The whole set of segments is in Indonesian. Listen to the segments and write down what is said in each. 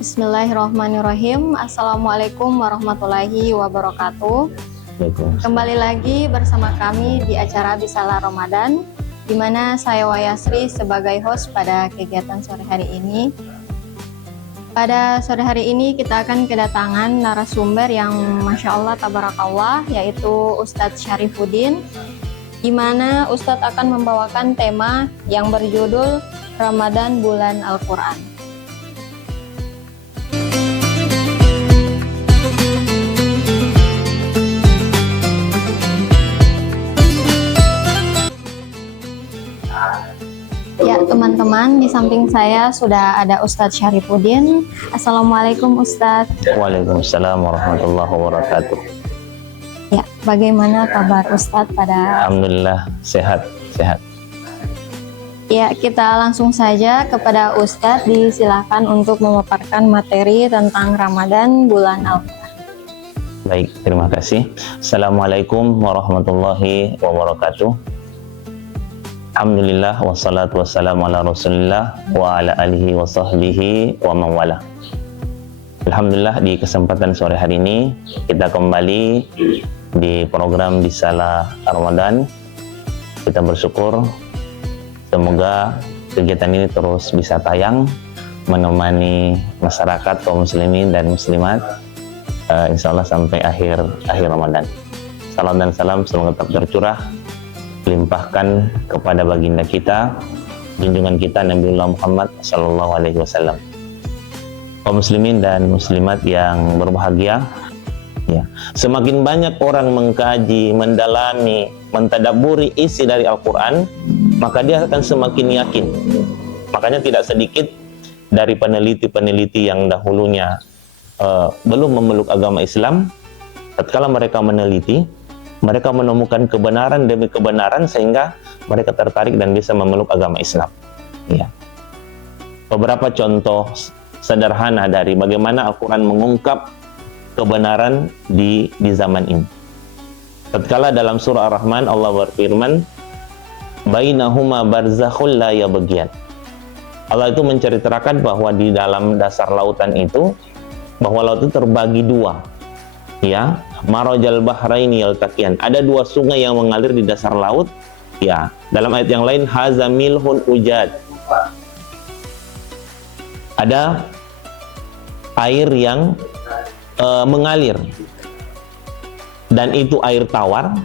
Bismillahirrahmanirrahim. Assalamualaikum warahmatullahi wabarakatuh. Kembali lagi bersama kami di acara Bisalah Ramadan, di mana saya Wayasri sebagai host pada kegiatan sore hari ini. Pada sore hari ini kita akan kedatangan narasumber yang Masya Allah Tabarakallah, yaitu Ustadz Syarifuddin, di mana Ustadz akan membawakan tema yang berjudul Ramadan Bulan Al-Quran. Ya teman-teman, di samping saya sudah ada Ustadz Syarifuddin. Assalamualaikum Ustadz. Waalaikumsalam warahmatullahi wabarakatuh. Ya, bagaimana kabar Ustadz pada? Alhamdulillah sehat. Ya, kita langsung saja kepada Ustadz, disilakan untuk memaparkan materi tentang Ramadan bulan Al-Quran. Baik, terima kasih. Assalamualaikum warahmatullahi wabarakatuh. Alhamdulillah wassalatu wassalamu ala rasulillah wa ala alihi wa sahbihi wa mawala. Alhamdulillah, di kesempatan sore hari ini kita kembali di program Bisalah Ramadan. Kita bersyukur semoga kegiatan ini terus bisa tayang menemani masyarakat kaum muslimin dan muslimat insya Allah sampai akhir Ramadan. Salam dan salam semoga tetap tercurah limpahkan kepada baginda kita, junjungan kita Nabiullah Muhammad sallallahu alaihi wasallam. Kaum muslimin dan muslimat yang berbahagia, ya, semakin banyak orang mengkaji, mendalami, mentadabburi isi dari Al-Qur'an, maka dia akan semakin yakin. Makanya tidak sedikit dari peneliti-peneliti yang dahulunya belum memeluk agama Islam, tatkala mereka meneliti, mereka menemukan kebenaran demi kebenaran sehingga mereka tertarik dan bisa memeluk agama Islam. Ya. Beberapa contoh sederhana dari bagaimana Al-Quran mengungkap kebenaran di zaman ini. Tatkala dalam surah Ar-Rahman Allah berfirman, "Bainahuma barzakhul la yabghiyan." Allah itu menceritakan bahwa di dalam dasar lautan itu, bahwa laut itu terbagi dua. Ya, marajal bahraini yaltaqiyan. Ada dua sungai yang mengalir di dasar laut. Ya, dalam ayat yang lain haza milhun ujad. Ada air yang mengalir. Dan itu air tawar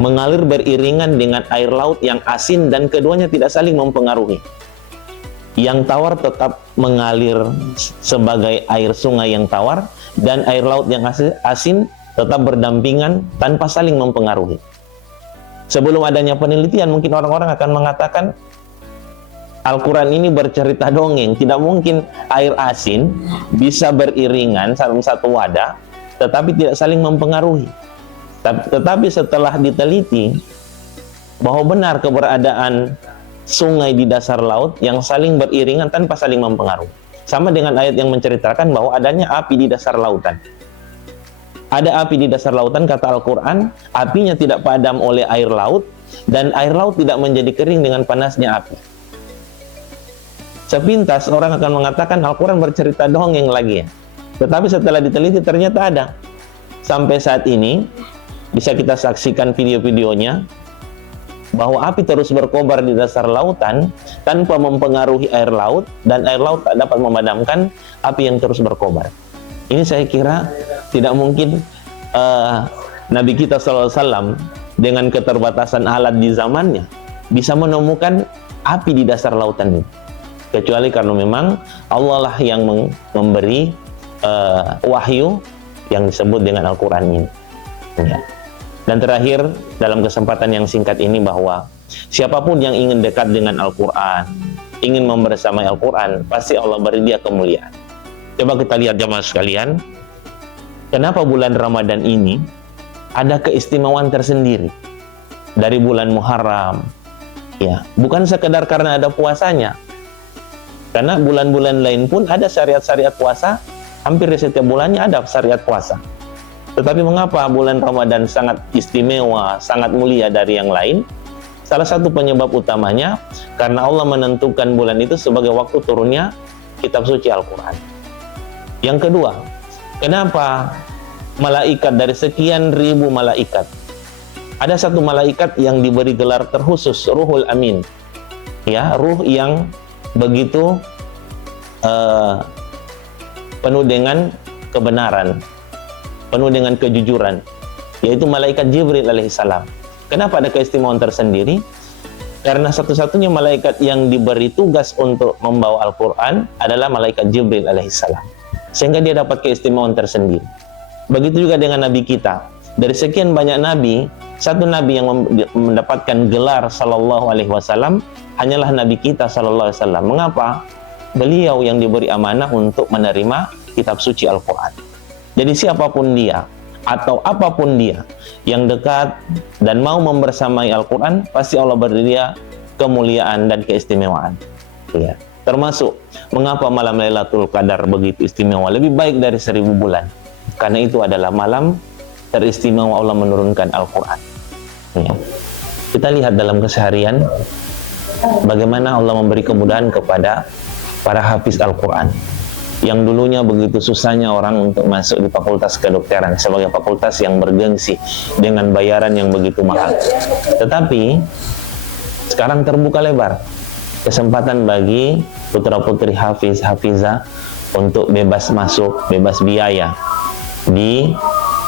mengalir beriringan dengan air laut yang asin dan keduanya tidak saling mempengaruhi. Yang tawar tetap mengalir sebagai air sungai yang tawar, dan air laut yang asin tetap berdampingan tanpa saling mempengaruhi. Sebelum adanya penelitian, mungkin orang-orang akan mengatakan Al-Quran ini bercerita dongeng. Tidak mungkin air asin bisa beriringan dalam satu wadah tetapi tidak saling mempengaruhi. Tetapi setelah diteliti bahwa benar keberadaan sungai di dasar laut yang saling beriringan tanpa saling mempengaruhi. Sama dengan ayat yang menceritakan bahwa adanya api di dasar lautan. Ada api di dasar lautan, kata Al-Quran, apinya tidak padam oleh air laut, dan air laut tidak menjadi kering dengan panasnya api. Sepintas orang akan mengatakan Al-Quran bercerita dongeng lagi ya. Tetapi setelah diteliti ternyata ada. Sampai saat ini bisa kita saksikan video-videonya, bahwa api terus berkobar di dasar lautan tanpa mempengaruhi air laut, dan air laut tak dapat memadamkan api yang terus berkobar. Ini saya kira tidak mungkin Nabi kita SAW dengan keterbatasan alat di zamannya bisa menemukan api di dasar lautan ini, kecuali karena memang Allah lah yang memberi wahyu yang disebut dengan Al-Quran ini. Ya. Dan terakhir, dalam kesempatan yang singkat ini, bahwa siapapun yang ingin dekat dengan Al-Quran, ingin membersamai Al-Quran, pasti Allah beri dia kemuliaan. Coba kita lihat jamaah sekalian, kenapa bulan Ramadan ini ada keistimewaan tersendiri. dari bulan Muharram. Ya, bukan sekedar karena ada puasanya. Karena bulan-bulan lain pun ada syariat-syariat puasa, hampir di setiap bulannya ada syariat puasa. Tetapi mengapa bulan Ramadan sangat istimewa, sangat mulia dari yang lain? Salah satu penyebab utamanya karena Allah menentukan bulan itu sebagai waktu turunnya kitab suci Al-Quran. Yang kedua, kenapa malaikat dari sekian ribu malaikat, ada satu malaikat yang diberi gelar terkhusus, Ruhul Amin, ya, ruh yang begitu penuh dengan kebenaran, penuh dengan kejujuran, yaitu malaikat Jibril alaihissalam. Kenapa ada keistimewaan tersendiri? Karena satu-satunya malaikat yang diberi tugas untuk membawa Al-Quran adalah malaikat Jibril alaihissalam, sehingga dia dapat keistimewaan tersendiri. Begitu juga dengan Nabi kita. Dari sekian banyak Nabi, satu Nabi yang mendapatkan gelar sallallahu alaihi wasallam hanyalah Nabi kita sallallahu alaihi wasallam. Mengapa? Beliau yang diberi amanah untuk menerima kitab suci Al-Quran. Jadi siapapun dia atau apapun dia yang dekat dan mau membersamai Al-Quran, pasti Allah beri dia kemuliaan dan keistimewaan. Ya. Termasuk mengapa malam Lailatul Qadar begitu istimewa, lebih baik dari 1000 bulan. Karena itu adalah malam teristimewa Allah menurunkan Al-Quran. Ya. Kita lihat dalam keseharian bagaimana Allah memberi kemudahan kepada para hafiz Al-Quran yang dulunya begitu susahnya orang untuk masuk di fakultas kedokteran sebagai fakultas yang bergengsi dengan bayaran yang begitu mahal. Tetapi sekarang terbuka lebar kesempatan bagi putra-putri hafiz, hafizah untuk bebas masuk, bebas biaya di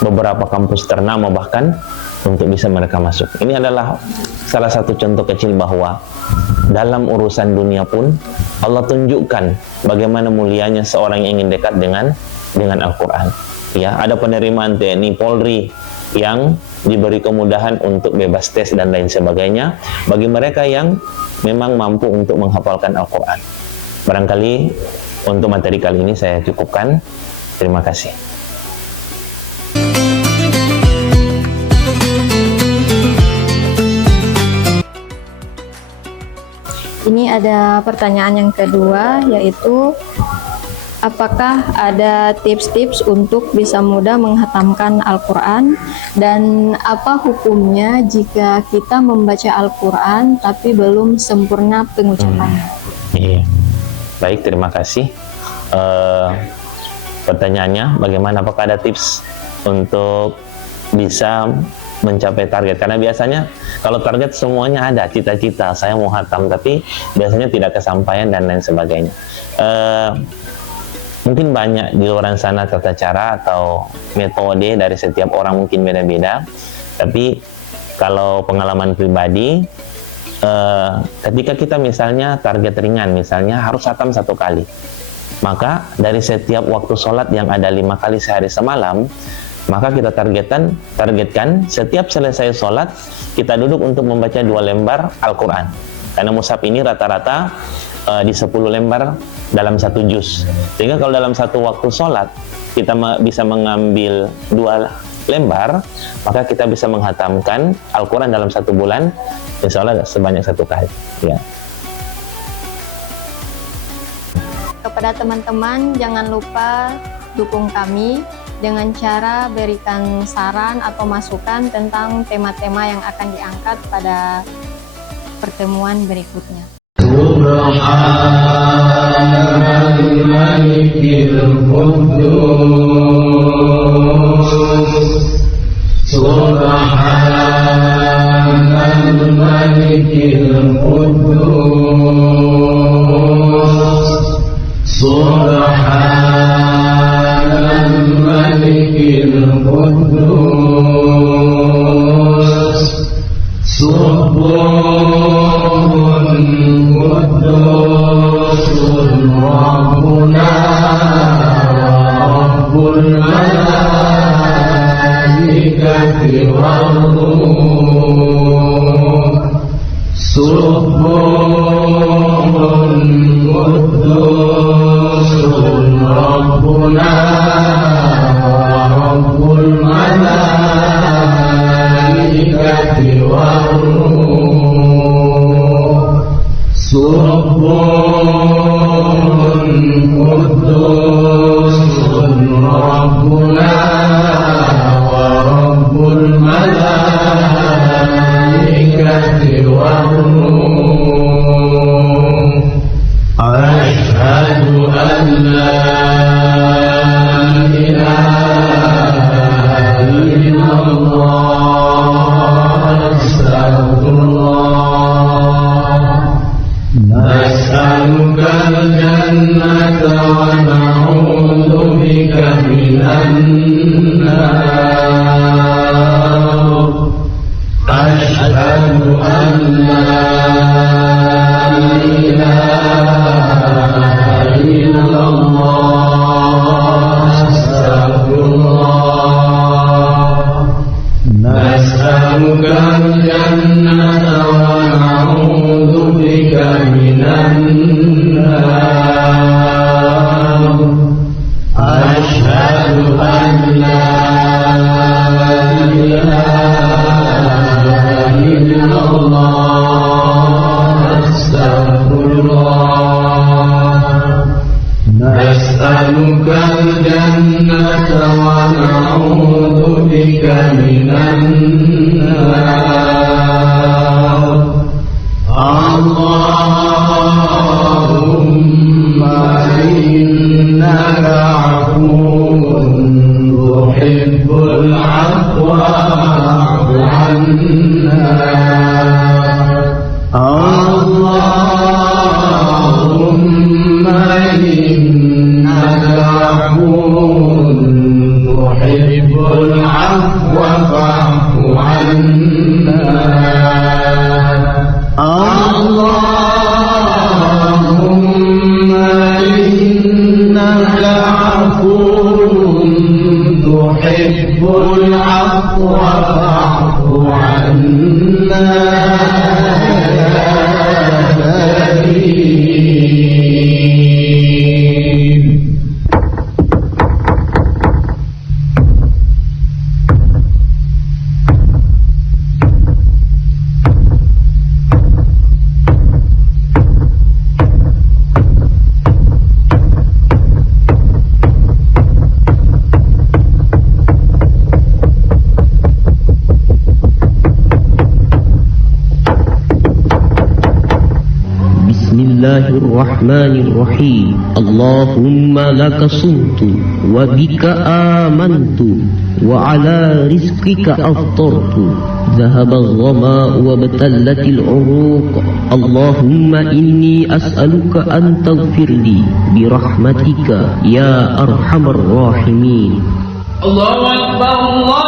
beberapa kampus ternama bahkan untuk bisa mereka masuk. Ini adalah salah satu contoh kecil bahwa dalam urusan dunia pun Allah tunjukkan bagaimana mulianya seorang yang ingin dekat dengan Al-Quran. Ya, ada penerimaan TNI, Polri yang diberi kemudahan untuk bebas tes dan lain sebagainya bagi mereka yang memang mampu untuk menghafalkan Al-Quran. Barangkali untuk materi kali ini saya cukupkan. Terima kasih. Ini ada pertanyaan yang kedua, yaitu apakah ada tips-tips untuk bisa mudah menghatamkan Al-Quran, dan apa hukumnya jika kita membaca Al-Quran tapi belum sempurna pengucapannya? Iya. Baik, terima kasih. Pertanyaannya, bagaimana, apakah ada tips untuk bisa mencapai target? Karena biasanya kalau target semuanya ada, cita-cita saya mau hatam, tapi biasanya tidak kesampaian dan lain sebagainya. Mungkin banyak di luar sana tata cara atau metode dari setiap orang mungkin beda-beda, tapi kalau pengalaman pribadi, ketika kita misalnya target ringan, misalnya harus hatam 1 kali, maka dari setiap waktu sholat yang ada 5 kali sehari semalam, maka kita targetkan setiap selesai sholat kita duduk untuk membaca 2 lembar Al-Quran. Karena mushaf ini rata-rata di 10 lembar dalam 1 juz. Sehingga kalau dalam satu waktu sholat kita bisa mengambil 2 lembar, maka kita bisa menghatamkan Al-Quran dalam 1 bulan, insya Allah sebanyak 1 kali. Ya. Kepada teman-teman, jangan lupa dukung kami dengan cara berikan saran atau masukan tentang tema-tema yang akan diangkat pada pertemuan berikutnya. Subhanal Malikil Quddus, Subhanal Malikil Quddus, Subhanal Malikil Quddus, Subuhun Quddusun Rabbuna Rabbul Malaikati War-Ruh, Subuhun Quddusun Rabbuna Rabbul Malaikati War-Ruh. نسألك الجنة ونعوذ بك من النار أشهد أن لا إله إلا الله أستغفر الله نسألك الجنة ونعوذ بك من النار اللهم إنك عفو تحب العفو فاعف عنا اللهم إنك عفو تحب العفو فاعف عنا اللهم إنك عفو تحب العفو فاعف عنا الرحمن الرحيم اللهم لك صمت وبك آمنت وعلى رزقك أفطرت ذهب الظماء وابتلت العروق اللهم إني أسألك أن تغفر لي برحمتك يا أرحم الراحمين. الله أكبر الله